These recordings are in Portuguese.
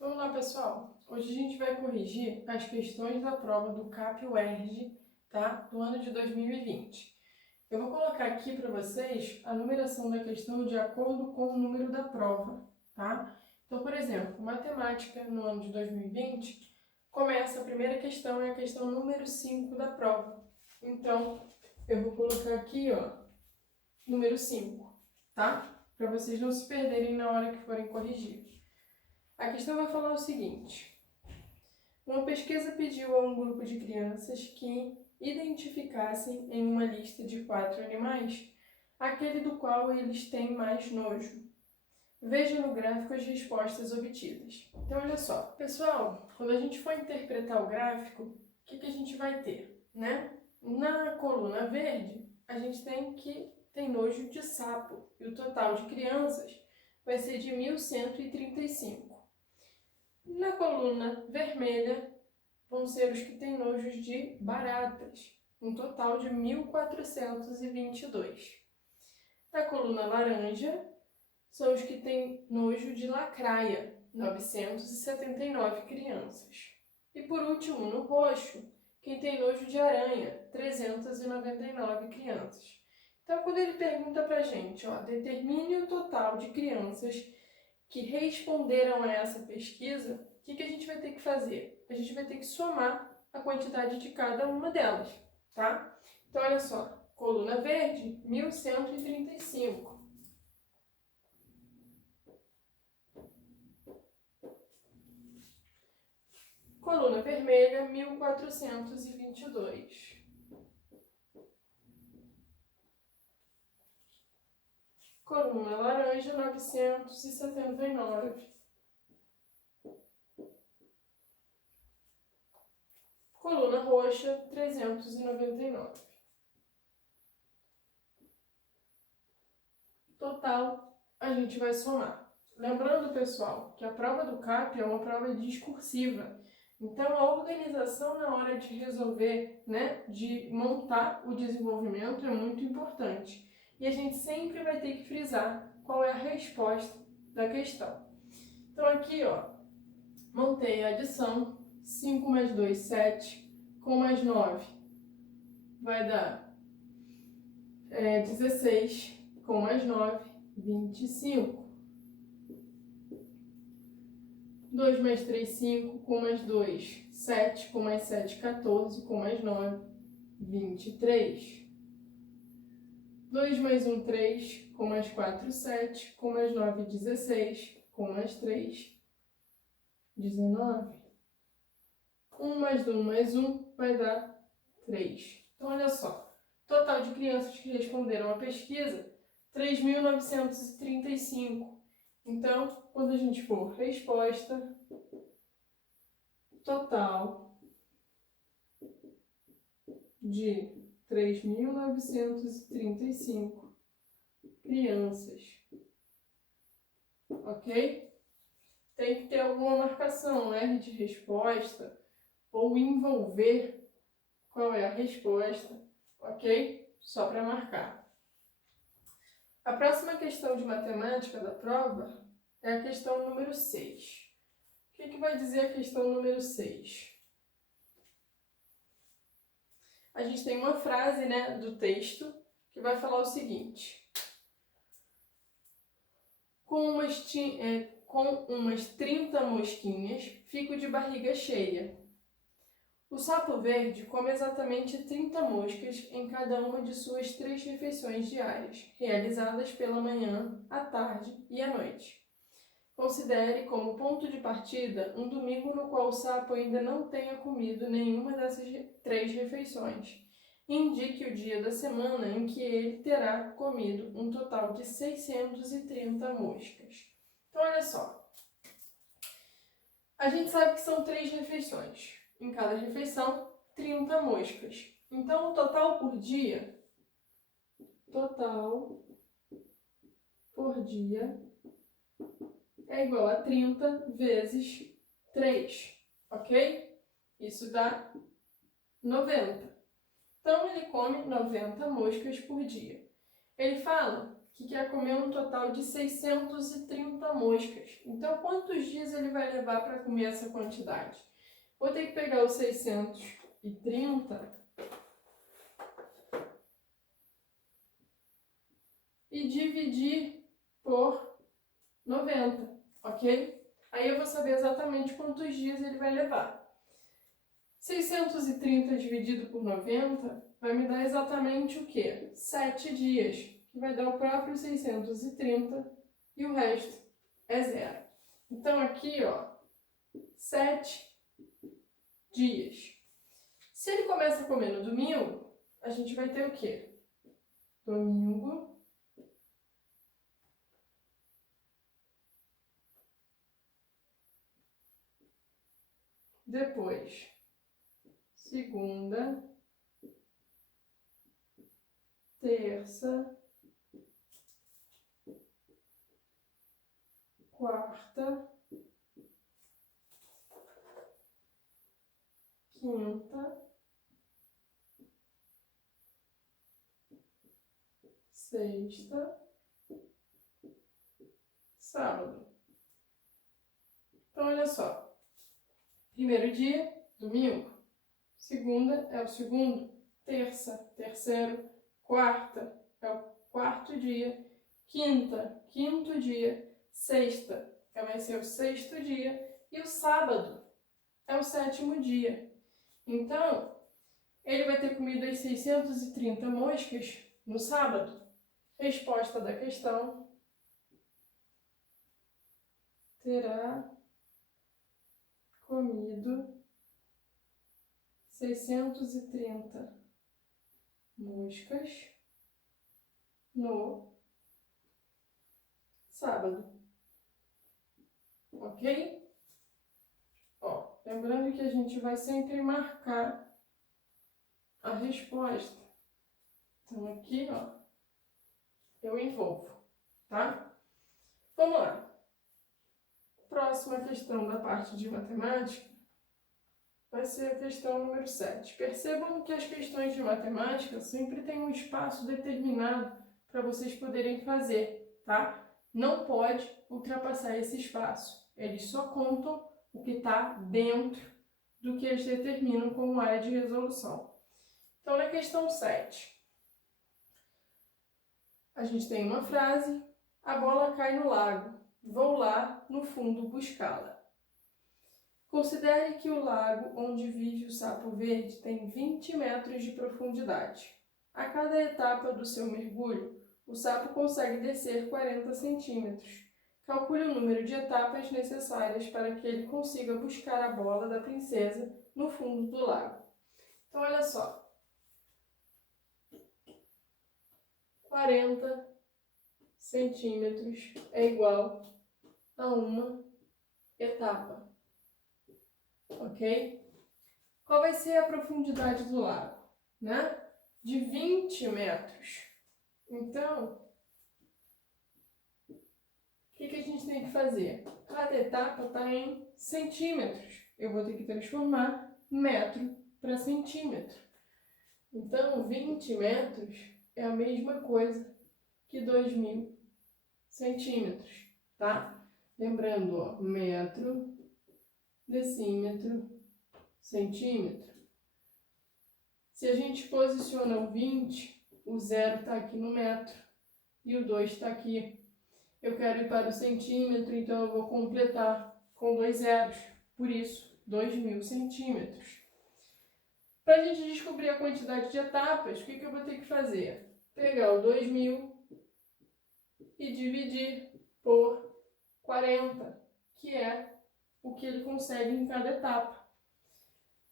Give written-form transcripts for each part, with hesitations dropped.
Vamos lá, pessoal. Hoje a gente vai corrigir as questões da prova do CAP-UERJ, tá? Do ano de 2020. Eu vou colocar aqui para vocês a numeração da questão de acordo com o número da prova, tá? Então, por exemplo, matemática no ano de 2020, começa a primeira questão, é a questão número 5 da prova. Então, eu vou colocar aqui, ó, número 5, tá? Para vocês não se perderem na hora que forem corrigir. A questão vai falar o seguinte: uma pesquisa pediu a um grupo de crianças que identificassem em uma lista de 4 animais aquele do qual eles têm mais nojo. Veja no gráfico as respostas obtidas. Então, olha só. Pessoal, quando a gente for interpretar o gráfico, o que a gente vai ter, né? Na coluna verde, a gente tem nojo de sapo. E o total de crianças vai ser de 1.135. Na coluna vermelha, vão ser os que têm nojos de baratas, um total de 1.422. Na coluna laranja, são os que têm nojo de lacraia, 979 crianças. E por último, no roxo, quem tem nojo de aranha, 399 crianças. Então, quando ele pergunta pra gente, ó, determine o total de crianças que responderam a essa pesquisa, o que a gente vai ter que fazer? A gente vai ter que somar a quantidade de cada uma delas, tá? Então, olha só, coluna verde, 1.135. Coluna vermelha, 1.422. Coluna laranja, 979. Coluna roxa, 399. Total, a gente vai somar. Lembrando, pessoal, que a prova do CAP é uma prova discursiva. Então, a organização na hora de resolver, né, de montar o desenvolvimento é muito importante. E a gente sempre vai ter que frisar qual é a resposta da questão. Então, aqui, ó, montei a adição. 5 mais 2, 7, com mais 9 vai dar 16, com mais 9, 25. 2 mais 3, 5, com mais 2, 7, com mais 7, 14, com mais 9, 23. 2 mais 1, 3, com mais 4, 7, com mais 9, 16, com mais 3, 19. 1 mais 1 mais 1 vai dar 3. Então, olha só, total de crianças que responderam à pesquisa, 3.935. Então, quando a gente for resposta total de 3.935 crianças, ok? Tem que ter alguma marcação, R de resposta, ou envolver qual é a resposta, ok? Só para marcar. A próxima questão de matemática da prova é a questão número 6. O que vai dizer a questão número 6? A gente tem uma frase, né, do texto que vai falar o seguinte: com umas 30 mosquinhas, fico de barriga cheia. O sapo verde come exatamente 30 moscas em cada uma de suas 3 refeições diárias, realizadas pela manhã, à tarde e à noite. Considere como ponto de partida um domingo no qual o sapo ainda não tenha comido nenhuma dessas 3 refeições. Indique o dia da semana em que ele terá comido um total de 630 moscas. Então, olha só. A gente sabe que são 3 refeições. Em cada refeição, 30 moscas. Então, o total por dia é igual a 30 vezes 3, ok? Isso dá 90. Então, ele come 90 moscas por dia. Ele fala que quer comer um total de 630 moscas. Então, quantos dias ele vai levar para comer essa quantidade? Vou ter que pegar os 630 e dividir por 90, ok? Aí eu vou saber exatamente quantos dias ele vai levar. 630 dividido por 90 vai me dar exatamente o quê? 7 dias, que vai dar o próprio 630 e o resto é zero. Então aqui, ó, 7 dias. Se ele começa a comer no domingo, a gente vai ter o quê? Domingo. Depois, segunda, terça, quarta, quinta, sexta, sábado. Então, olha só. Primeiro dia, domingo. Segunda é o segundo. Terça, terceiro. Quarta é o quarto dia. Quinta, quinto dia. Sexta vai ser o sexto dia. E o sábado é o sétimo dia. Então, ele vai ter comido as 630 moscas no sábado. Resposta da questão: terá comido 630 moscas no sábado. Ok? Ó, lembrando que a gente vai sempre marcar a resposta. Então aqui, ó, eu envolvo, tá? Vamos lá. Próxima questão da parte de matemática vai ser a questão número 7. Percebam que as questões de matemática sempre têm um espaço determinado para vocês poderem fazer, tá? Não pode ultrapassar esse espaço. Eles só contam o que está dentro do que eles determinam como área de resolução. Então, na questão 7, a gente tem uma frase: a bola cai no lago, vou lá no fundo buscá-la. Considere que o lago onde vive o sapo verde tem 20 metros de profundidade. A cada etapa do seu mergulho, o sapo consegue descer 40 centímetros. Calcule o número de etapas necessárias para que ele consiga buscar a bola da princesa no fundo do lago. Então, olha só. 40 centímetros é igual a uma etapa. Ok? Qual vai ser a profundidade do lago? Né? De 20 metros. Então, o que a gente tem que fazer? Cada etapa está em centímetros. Eu vou ter que transformar metro para centímetro. Então, 20 metros é a mesma coisa que 2.000 centímetros, tá? Lembrando, ó, metro, decímetro, centímetro. Se a gente posiciona o 20, o 0 está aqui no metro e o 2 está aqui. Eu quero ir para o centímetro, então eu vou completar com 2 zeros. Por isso, 2.000 centímetros. Para a gente descobrir a quantidade de etapas, o que eu vou ter que fazer? Pegar o 2.000 e dividir por 40, que é o que ele consegue em cada etapa.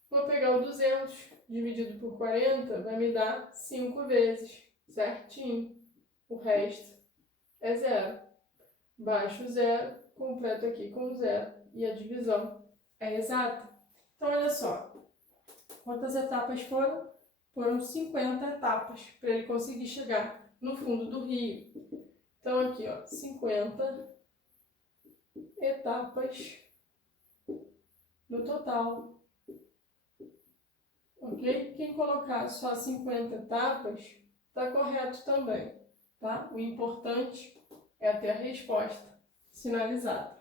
Vou pegar o 200 dividido por 40, vai me dar 5 vezes, certinho. O resto é zero. Baixo zero, completo aqui com zero e a divisão é exata. Então, olha só. Quantas etapas foram? Foram 50 etapas para ele conseguir chegar no fundo do rio. Então, aqui, ó, 50 etapas no total. Ok? Quem colocar só 50 etapas, está correto também. tá? O importante é ter a resposta sinalizada.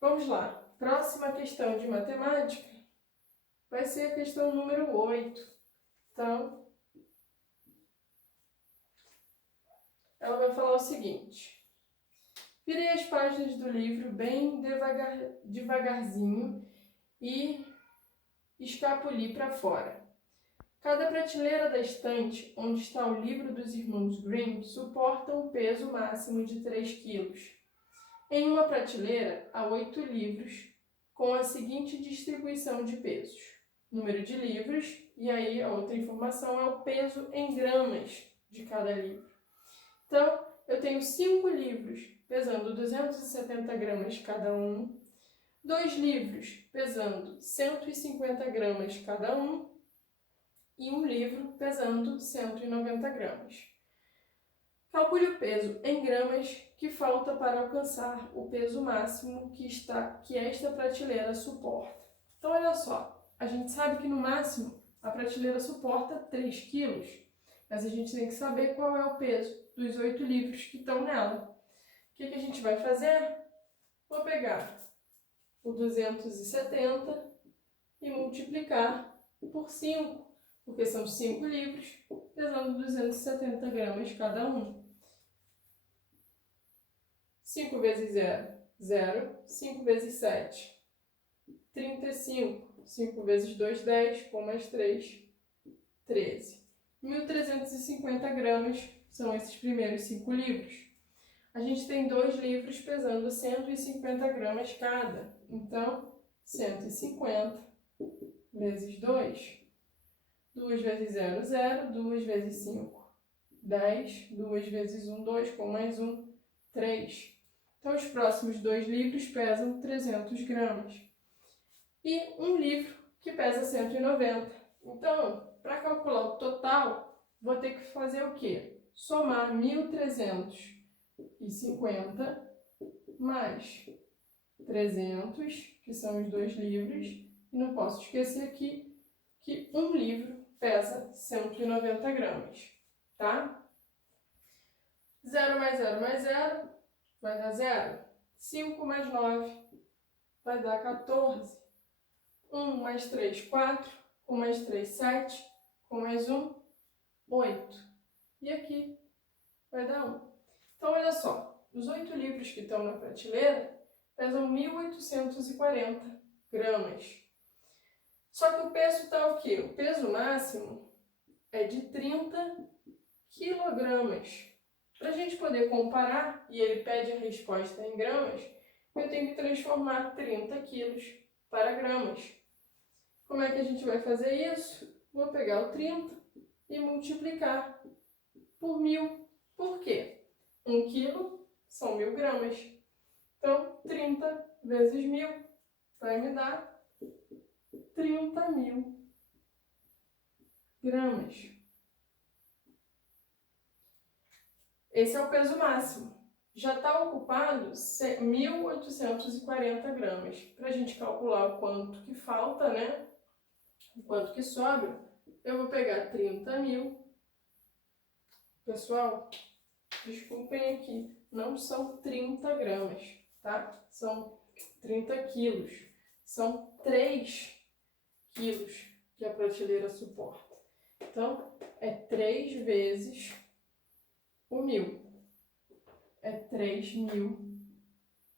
Vamos lá. Próxima questão de matemática vai ser a questão número 8. Então, ela vai falar o seguinte: virei as páginas do livro bem devagarzinho e escapuli para fora. Cada prateleira da estante onde está o livro dos irmãos Grimm suporta um peso máximo de 3 quilos. Em uma prateleira há 8 livros com a seguinte distribuição de pesos: número de livros, e aí a outra informação é o peso em gramas de cada livro. Então, eu tenho 5 livros pesando 270 gramas cada um, 2 livros pesando 150 gramas cada um e um livro pesando 190 gramas. Calcule o peso em gramas que falta para alcançar o peso máximo que esta prateleira suporta. Então, olha só, a gente sabe que no máximo a prateleira suporta 3 quilos, mas a gente tem que saber qual é o peso dos 8 livros que estão nela. O que a gente vai fazer? Vou pegar o 270 e multiplicar por 5, porque são 5 livros pesando 270 gramas cada um. 5 vezes 0, 0. 5 vezes 7, 35. 5 vezes 2, 10. Com mais 3, 13. 1.350 gramas são esses primeiros 5 livros. A gente tem 2 livros pesando 150 gramas cada. Então, 150 vezes 2. 2 vezes 0, 0. 2 vezes 5, 10. 2 vezes 1, 2. Com mais 1, 3. Então, os próximos 2 livros pesam 300 gramas. E um livro que pesa 190. Então, para calcular o total, vou ter que fazer o quê? Somar 1.350 mais 300, que são os 2 livros. E não posso esquecer aqui que um livro pesa 190 gramas, tá? 0 mais 0 mais 0 vai dar 0. 5 mais 9 vai dar 14. 1 mais 3, 4. 1 mais 3, 7. Com mais 1, 8. E aqui vai dar 1. Então, olha só. Os 8 livros que estão na prateleira pesam 1.840 gramas. Só que o peso está o quê? O peso máximo é de 30 quilogramas. Para a gente poder comparar, e ele pede a resposta em gramas, eu tenho que transformar 30 quilos para gramas. Como é que a gente vai fazer isso? Vou pegar o 30 e multiplicar por 1.000. Por quê? 1 quilo são 1.000 gramas. Então, 30 vezes 1.000 vai me dar 30.000 gramas. Esse é o peso máximo. Já está ocupado 1.840 gramas. Para a gente calcular o quanto que falta, né? O quanto que sobra, eu vou pegar 30.000. Pessoal, desculpem aqui, não são 30 gramas, tá? São 30 quilos. São 3 quilos que a prateleira suporta. Então, é 3 vezes o 1.000. É 3.000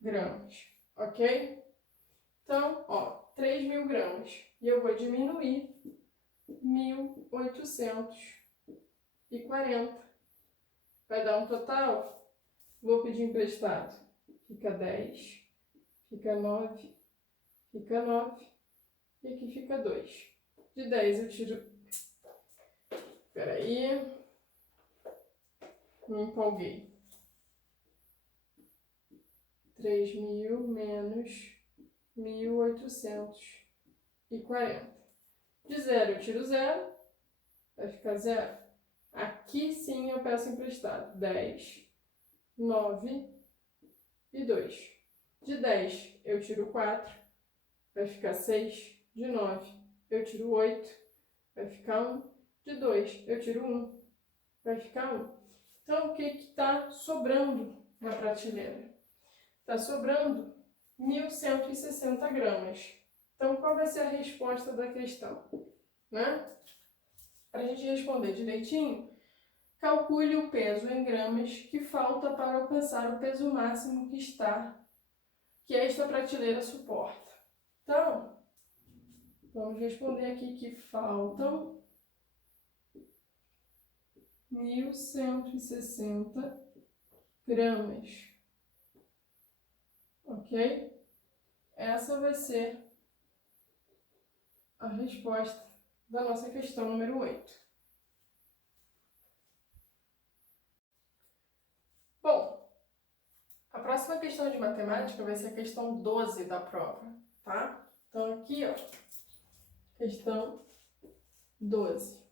gramas, ok? Então, ó, 3.000 gramas. E eu vou diminuir 1.840. Vai dar um total? Vou pedir emprestado. Fica 10, fica 9, fica 9 e aqui fica 2. De 10 eu tiro... Peraí. Me empolguei. 3.000 menos 1.840. De 0 eu tiro 0, vai ficar 0. Aqui sim eu peço emprestado. 10, 9 e 2. De 10 eu tiro 4, vai ficar 6. De 9 eu tiro 8, vai ficar 1. De 2 eu tiro 1, vai ficar 1. Então, o que está sobrando na prateleira? Está sobrando 1.160 gramas. Então, qual vai ser a resposta da questão? Né? Para a gente responder direitinho, calcule o peso em gramas que falta para alcançar o peso máximo que esta prateleira suporta. Então, vamos responder aqui que faltam 1.160 gramas. Ok? Essa vai ser a resposta da nossa questão número 8. Bom, a próxima questão de matemática vai ser a questão 12 da prova, tá? Então aqui, ó, questão 12.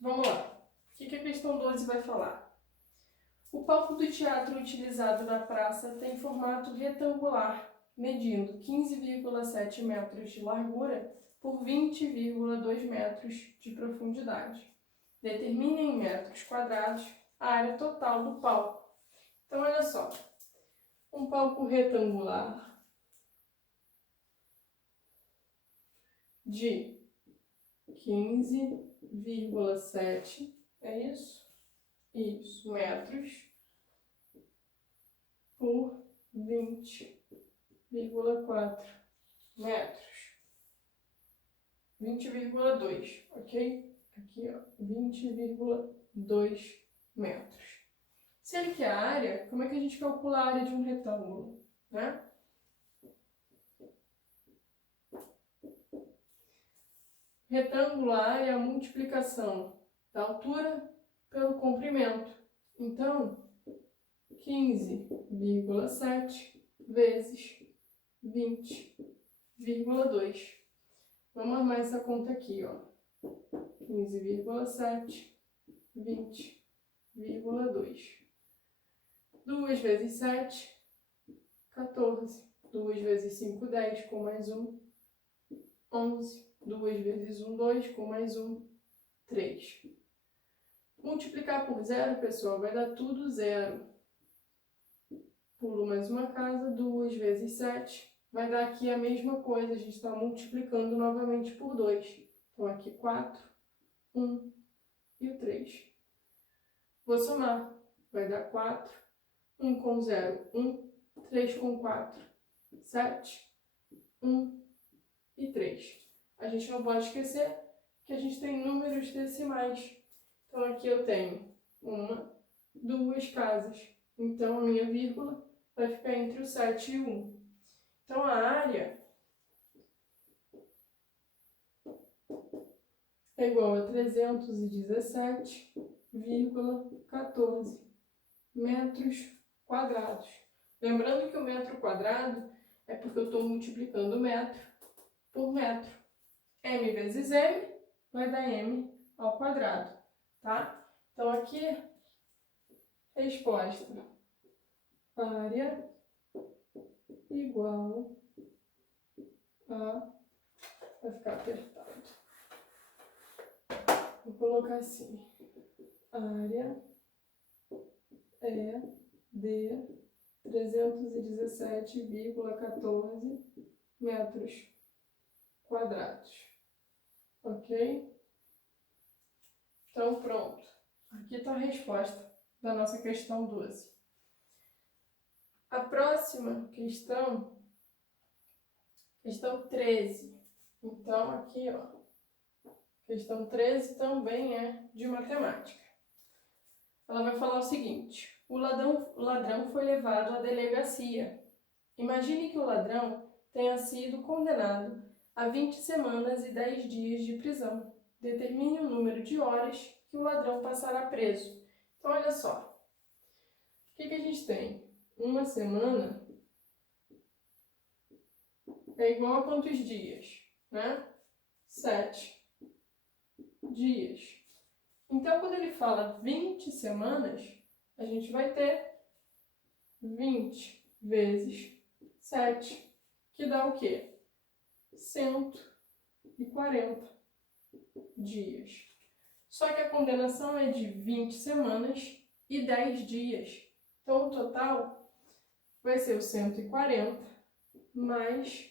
Vamos lá. O que a questão 12 vai falar? O palco do teatro utilizado na praça tem formato retangular, medindo 15,7 metros de largura por 20,2 metros de profundidade. Determine em metros quadrados a área total do palco. Então, olha só. Um palco retangular de 15,7, é isso? Isso, metros por 20,4 metros. 20,2, ok? Aqui, ó, 20,2 metros. Se ele quer a área, como é que a gente calcula a área de um retângulo, né? Retângulo, a área é a multiplicação da altura pelo comprimento. Então, 15,7 vezes 20,2. Vamos armar essa conta aqui, ó. 15,7, 20,2. 2 vezes 7, 14. 2 vezes 5, 10, com mais 1, 11. 2 vezes 1, 2, com mais 1, 3. Multiplicar por zero, pessoal, vai dar tudo zero. Pulo mais uma casa, 2 vezes 7. Vai dar aqui a mesma coisa, a gente está multiplicando novamente por 2. Então, aqui 4, 1 e o 3. Vou somar, vai dar 4, 1 com 0, 1, 3 com 4, 7, 1 e 3. A gente não pode esquecer que a gente tem números decimais. Então, aqui eu tenho 1, 2 casas. Então, a minha vírgula vai ficar entre o 7 e o 1. Então, a área é igual a 317,14 metros quadrados. Lembrando que o metro quadrado é porque eu estou multiplicando metro por metro. M vezes M vai dar M ao quadrado, tá? Então, aqui, resposta. Área igual a... Vai ficar apertado. Vou colocar assim. Área é de 317,14 metros quadrados. Ok? Então, pronto. Aqui está a resposta da nossa questão 12. A próxima questão, questão 13. Então, aqui, ó, questão 13 também é de matemática. Ela vai falar o seguinte: o ladrão foi levado à delegacia. Imagine que o ladrão tenha sido condenado a 20 semanas e 10 dias de prisão. Determine o número de horas que o ladrão passará preso. Então, olha só. O que a gente tem? Uma semana é igual a quantos dias? Né? 7 dias. Então, quando ele fala 20 semanas, a gente vai ter 20 vezes 7, que dá o quê? 140 dias. Só que a condenação é de 20 semanas e 10 dias. Então, o total vai ser o 140 mais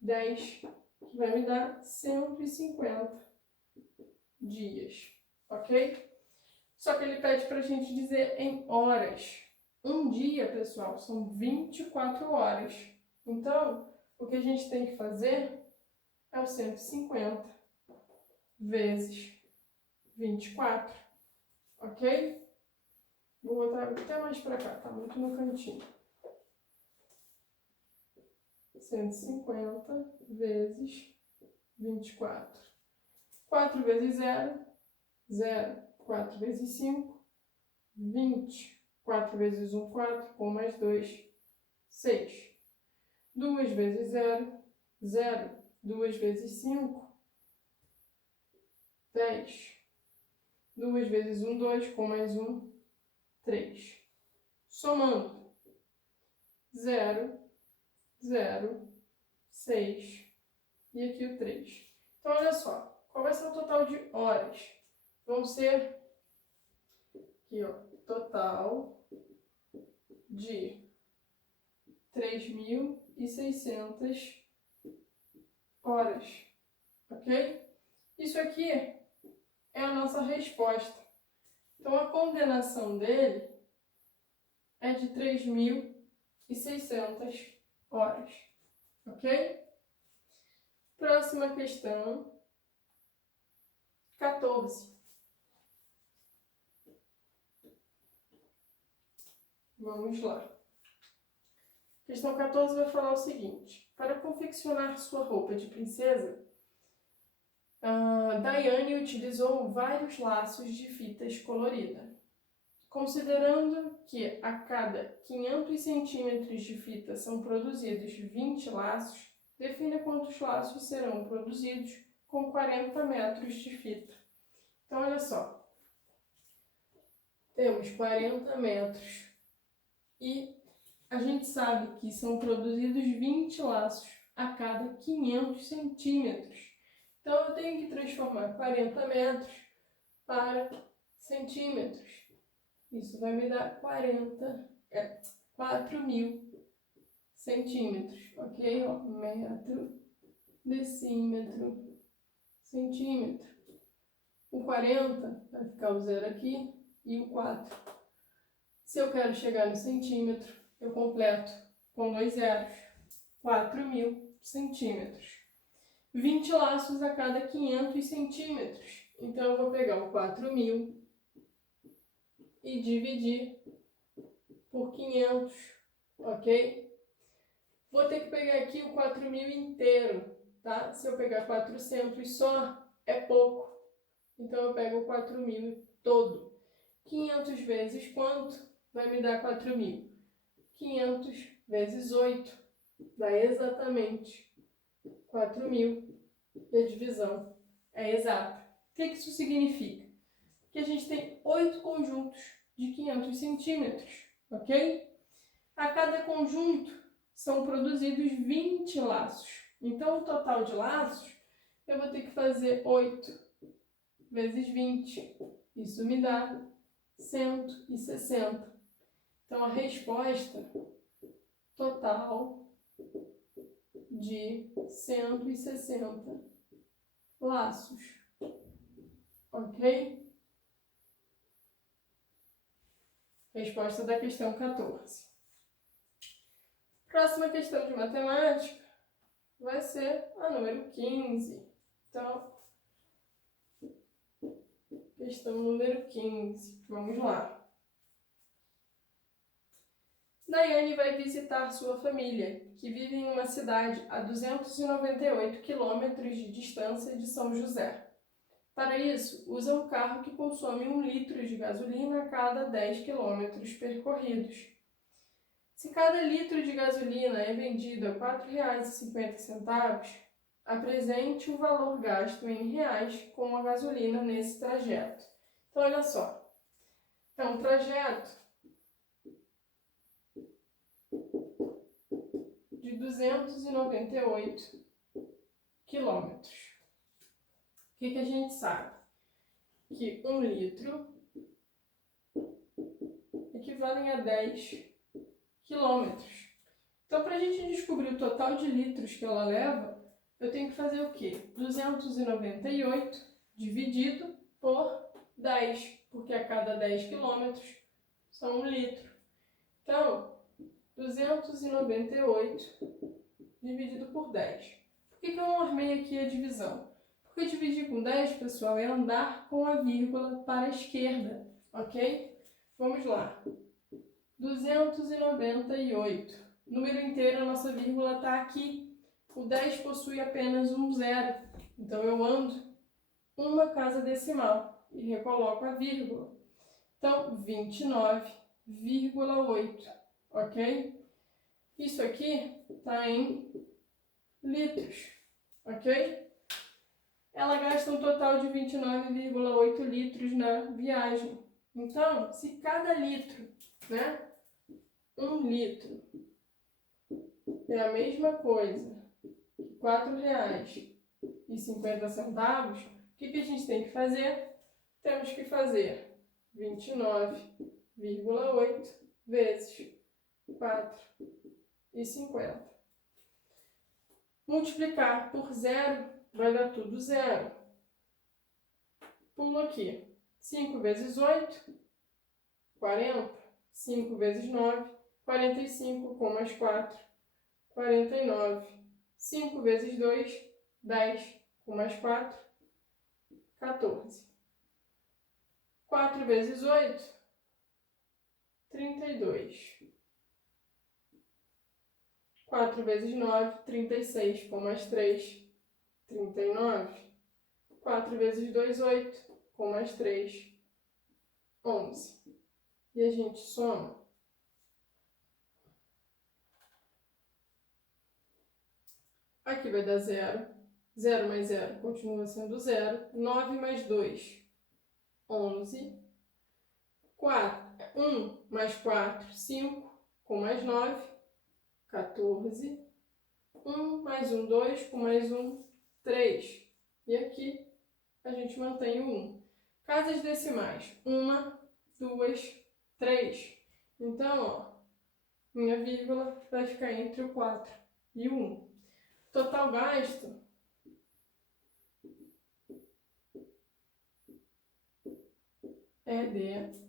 10, que vai me dar 150 dias, ok? Só que ele pede para a gente dizer em horas. Um dia, pessoal, são 24 horas. Então, o que a gente tem que fazer é o 150 vezes 24, ok? Vou botar até mais para cá, tá muito no cantinho. 150 vezes 24. 4 vezes 0, 0. 4 vezes 5, 20. 4 vezes 1, 4. Com mais 2, 6. 2 vezes 0, 0. 2 vezes 5, 10. 2 vezes 1, 2. Com mais 1, 3. Somando. 0, 0, 6. E aqui o 3. Então, olha só. Qual vai ser o total de horas? Vão ser aqui, ó, total de 3.600 horas, ok? Isso aqui é a nossa resposta. Então, a condenação dele é de 3.600 horas, ok? Próxima questão, 14. Vamos lá. Questão 14 vai falar o seguinte: para confeccionar sua roupa de princesa, Daiane utilizou vários laços de fitas colorida. Considerando que a cada 500 centímetros de fita são produzidos 20 laços, defina quantos laços serão produzidos com 40 metros de fita. Então, olha só. Temos 40 metros e a gente sabe que são produzidos 20 laços a cada 500 centímetros. Então, eu tenho que transformar 40 metros para centímetros. Isso vai me dar 4.000 centímetros, ok? Ó, metro, decímetro, centímetro. O 40 vai ficar o 0 aqui e o 4. Se eu quero chegar no centímetro, eu completo com 2 zeros. 4.000 centímetros. 20 laços a cada 500 centímetros. Então, eu vou pegar o 4.000 e dividir por 500, ok? Vou ter que pegar aqui o 4.000 inteiro, tá? Se eu pegar 400 só, é pouco. Então, eu pego o 4.000 todo. 500 vezes quanto? Vai me dar 4.000. 500 vezes 8 dá exatamente 4.000. E a divisão é exata. O que isso significa? Que a gente tem 8 conjuntos de 500 centímetros, ok? A cada conjunto são produzidos 20 laços. Então, o total de laços, eu vou ter que fazer 8 vezes 20. Isso me dá 160. Então, a resposta total de 160 laços, ok? Resposta da questão 14. Próxima questão de matemática vai ser a número 15. Então, questão número 15. Vamos lá. Daiane vai visitar sua família, que vive em uma cidade a 298 quilômetros de distância de São José. Para isso, usa um carro que consome 1 litro de gasolina a cada 10 quilômetros percorridos. Se cada litro de gasolina é vendido a R$ 4,50, apresente o valor gasto em reais com a gasolina nesse trajeto. Então, olha só. É um trajeto de 298 quilômetros. O que a gente sabe? que 1 litro equivalem a 10 quilômetros. Então, para a gente descobrir o total de litros que ela leva, eu tenho que fazer o quê? 298 dividido por 10, porque a cada 10 quilômetros são 1 litro. Então, 298 dividido por 10. Por que eu não armei aqui a divisão? Porque dividir com 10, pessoal, é andar com a vírgula para a esquerda, ok? Vamos lá. 298. Número inteiro, a nossa vírgula está aqui. O 10 possui apenas um zero. Então, eu ando uma casa decimal e recoloco a vírgula. Então, 29,8, ok? Isso aqui está em litros, ok? Ela gasta um total de 29,8 litros na viagem. Então, se cada litro, né? 1 litro é a mesma coisa, R$ 4,50, o que a gente tem que fazer? Temos que fazer 29,8 vezes 4,50. Multiplicar por zero vai dar tudo zero. Pulo aqui. 5 vezes 8, 40. 5 vezes 9, 45, com mais 4, 49. 5 vezes 2, 10, com mais 4, 14. 4 vezes 8, 32. 4 vezes 9, 36, com mais 3, 39. 4 vezes 2, 8, com mais 3, 11. E a gente soma. Aqui vai dar 0. 0 mais 0 continua sendo 0. 9 mais 2, 11. 1 mais 4, 5. Com mais 9, 14. 1 mais 1, 2. Com mais 1, 3. E aqui a gente mantém o 1. Casas decimais. 1, 2, 3. Então, ó, minha vírgula vai ficar entre o 4 e o 1. Total gasto é de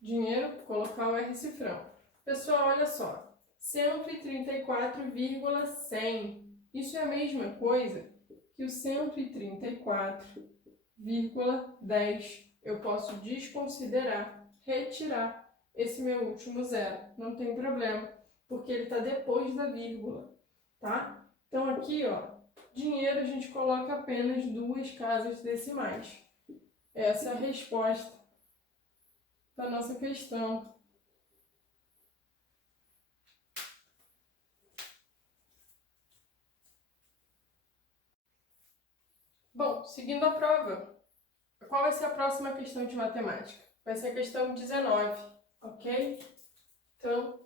dinheiro, colocar o R cifrão. Pessoal, olha só, 134,100. Isso é a mesma coisa que o 134,10. Eu posso desconsiderar, retirar esse meu último zero. Não tem problema, porque ele está depois da vírgula, tá? Então aqui, ó, dinheiro a gente coloca apenas 2 casas decimais. Essa é a resposta da nossa questão. Bom, seguindo a prova, qual vai ser a próxima questão de matemática? Vai ser a questão 19, ok? Então,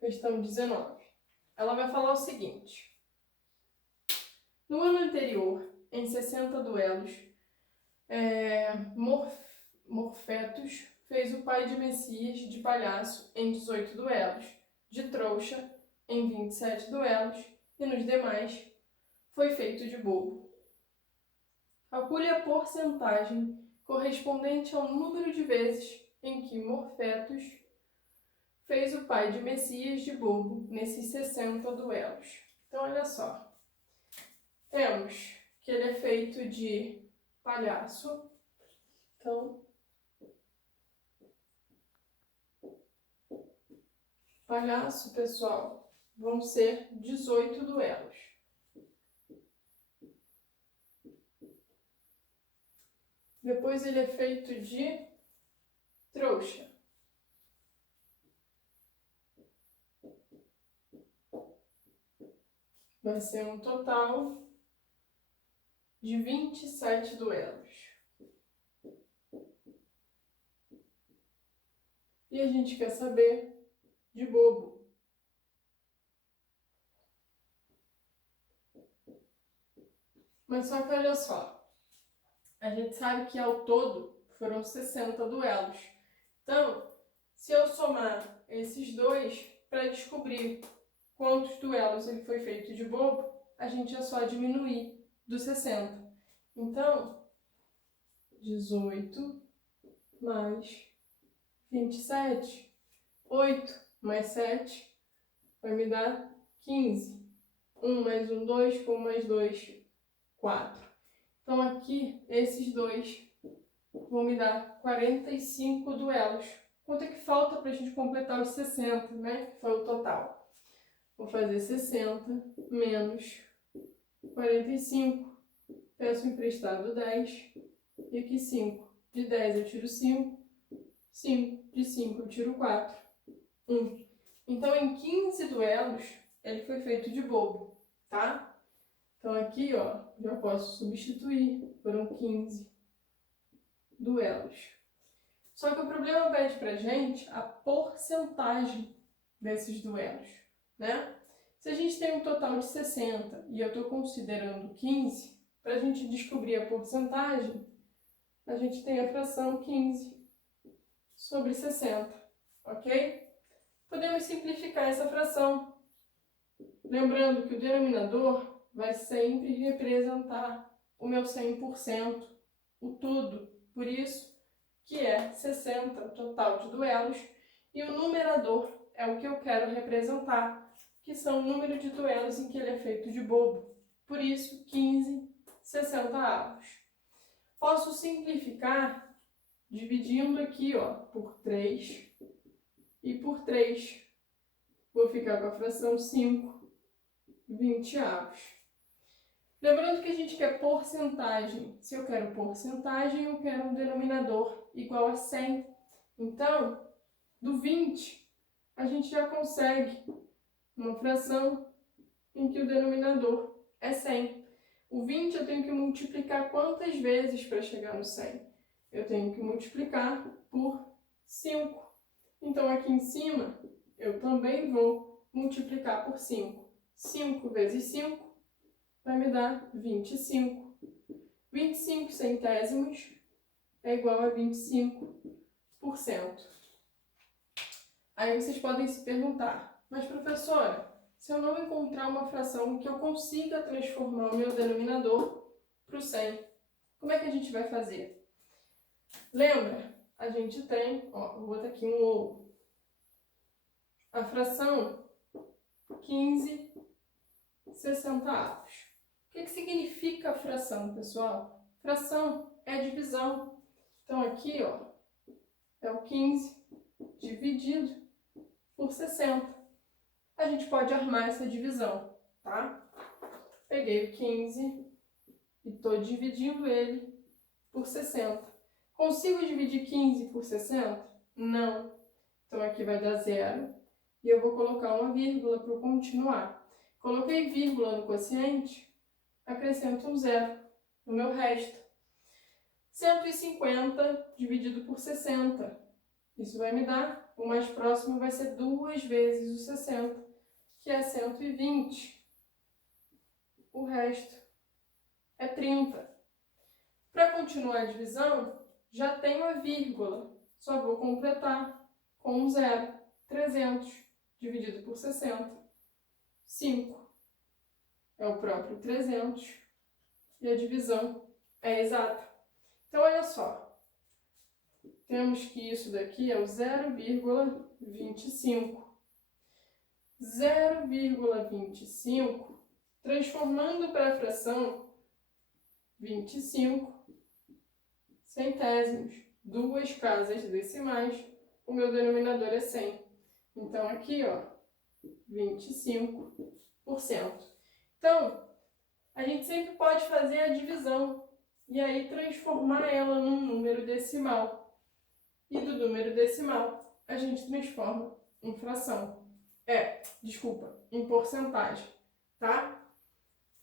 questão 19. Ela vai falar o seguinte. No ano anterior, em 60 duelos, Morfetos fez o pai de Messias de palhaço em 18 duelos, de trouxa em 27 duelos e nos demais foi feito de bobo. Calcule a porcentagem correspondente ao número de vezes em que Morfetos fez o pai de Messias de bobo nesses 60 duelos. Então, olha só. Temos que ele é feito de palhaço. Então, palhaço, pessoal, vão ser 18 duelos. Depois ele é feito de trouxa. Vai ser um total de 27 duelos. E a gente quer saber de bobo. Mas só que olha só, a gente sabe que ao todo foram 60 duelos. Então, se eu somar esses dois para descobrir quantos duelos ele foi feito de bobo, a gente é só diminuir dos 60. Então, 18 mais 27. 8 mais 7 vai me dar 15. 1 mais 1, 2. 1 mais 2, 4. Então, aqui, esses dois vão me dar 45 duelos. Quanto é que falta para a gente completar os 60, né? Que foi o total. Vou fazer 60 menos 45. Peço emprestado 10. E aqui 5. De 10 eu tiro 5. 5. De 5 eu tiro 4. 1. Então, em 15 duelos, ele foi feito de bobo, tá? Então, aqui, ó, já posso substituir. Foram 15 duelos. Só que o problema pede pra gente a porcentagem desses duelos, né? Se a gente tem um total de 60 e eu estou considerando 15, para a gente descobrir a porcentagem, a gente tem a fração 15 sobre 60, ok? Podemos simplificar essa fração, lembrando que o denominador vai sempre representar o meu 100%, o tudo. Por isso que é 60 o total de duelos, e o numerador é o que eu quero representar, que são o número de duelos em que ele é feito de bobo. Por isso, 15 60avos. Posso simplificar dividindo aqui, ó, por 3 e por 3. Vou ficar com a fração 5 20avos. Lembrando que a gente quer porcentagem. Se eu quero porcentagem, eu quero um denominador igual a 100. Então, do 20, a gente já consegue uma fração em que o denominador é 100. O 20 eu tenho que multiplicar quantas vezes para chegar no 100? Eu tenho que multiplicar por 5. Então, aqui em cima, eu também vou multiplicar por 5. 5 vezes 5 vai me dar 25. 25 centésimos é igual a 25%. Aí vocês podem se perguntar, mas professora, se eu não encontrar uma fração que eu consiga transformar o meu denominador para o 100, como é que a gente vai fazer? Lembra? A gente tem, ó, vou botar aqui um ou. A fração 15 60avos. O que significa fração, pessoal? Fração é divisão. Então, aqui, ó, é o 15 dividido por 60. A gente pode armar essa divisão, tá? Peguei o 15 e estou dividindo ele por 60. Consigo dividir 15 por 60? Não. Então, aqui vai dar 0. E eu vou colocar uma vírgula para continuar. Coloquei vírgula no quociente, acrescento um 0 no meu resto. 150 dividido por 60. Isso vai me dar, o mais próximo vai ser 2 vezes o 60, que é 120. O resto é 30. Para continuar a divisão, já tenho a vírgula. Só vou completar com um 0. 300 dividido por 60. 5. É o próprio 300. E a divisão é exata. Então, olha só. Temos que isso daqui é o 0,25. 0,25, transformando para a fração 25 centésimos. 2 casas decimais, o meu denominador é 100. Então, aqui, ó, 25%. Então, a gente sempre pode fazer a divisão e aí transformar ela num número decimal. E do número decimal, a gente transforma em fração. Em porcentagem, tá?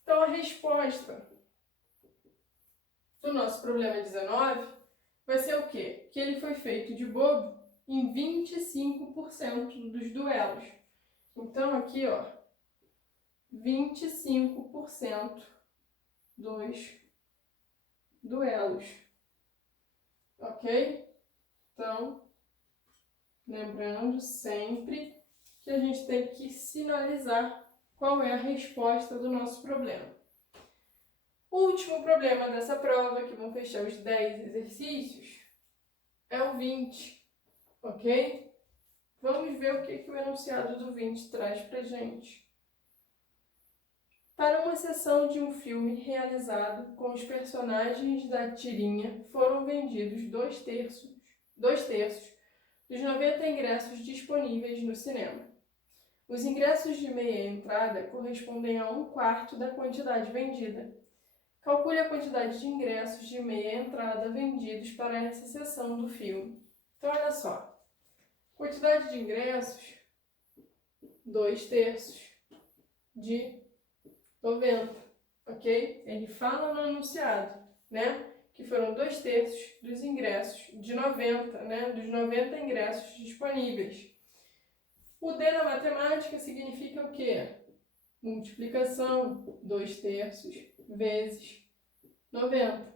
Então, a resposta do nosso problema 19 vai ser o quê? Que ele foi feito de bobo em 25% dos duelos. Então, aqui, ó, 25% 2 duelos, ok? Então, lembrando sempre que a gente tem que sinalizar qual é a resposta do nosso problema. O último problema dessa prova, que vão fechar os 10 exercícios, é o 20, ok? Vamos ver o que o enunciado do 20 traz pra gente. Para uma sessão de um filme realizado com os personagens da tirinha, foram vendidos 2/3 dos 90 ingressos disponíveis no cinema. Os ingressos de meia entrada correspondem a 1/4 da quantidade vendida. Calcule a quantidade de ingressos de meia entrada vendidos para essa sessão do filme. Então, olha só. Quantidade de ingressos, 2/3 de 90, ok? Ele fala no enunciado, né? Que foram 2/3 dos ingressos de 90, né? Dos 90 ingressos disponíveis. O D na matemática significa o quê? Multiplicação, 2/3 vezes 90.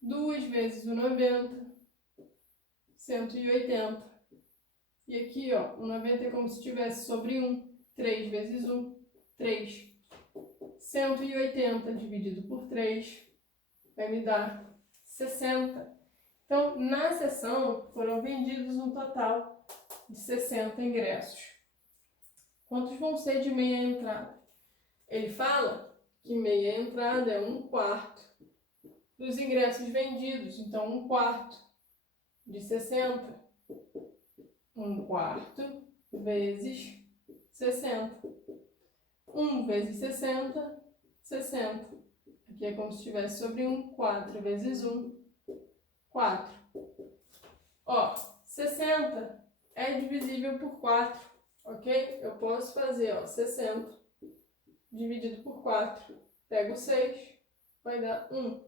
2 vezes o 90, 180. E aqui, ó, o 90 é como se estivesse sobre 1. 3 vezes 1, 3. 180 dividido por 3 vai me dar 60. Então, na sessão, foram vendidos um total de 60 ingressos. Quantos vão ser de meia entrada? Ele fala que meia entrada é 1/4 dos ingressos vendidos. Então, 1/4 de 60. 1/4 vezes 60. 1 vezes 60, 60. Aqui é como se estivesse sobre 1. 4 vezes 1, 4. Ó, 60 é divisível por 4, ok? Eu posso fazer, ó, 60 dividido por 4. Pego 6, vai dar 1.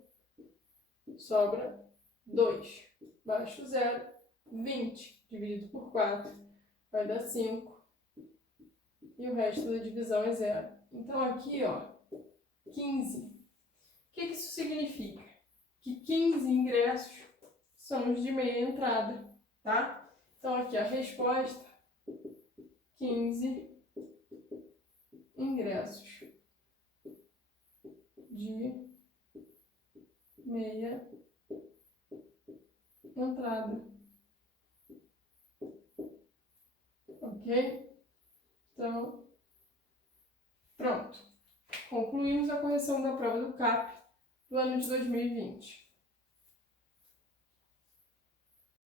Sobra 2. Baixo 0. 20 dividido por 4 vai dar 5. E o resto da divisão é 0. Então, aqui, ó, 15. O que isso significa? Que 15 ingressos são os de meia entrada, tá? Então, aqui a resposta, 15 ingressos de meia entrada. Ok? Então, pronto. Concluímos a correção da prova do CAP do ano de 2020.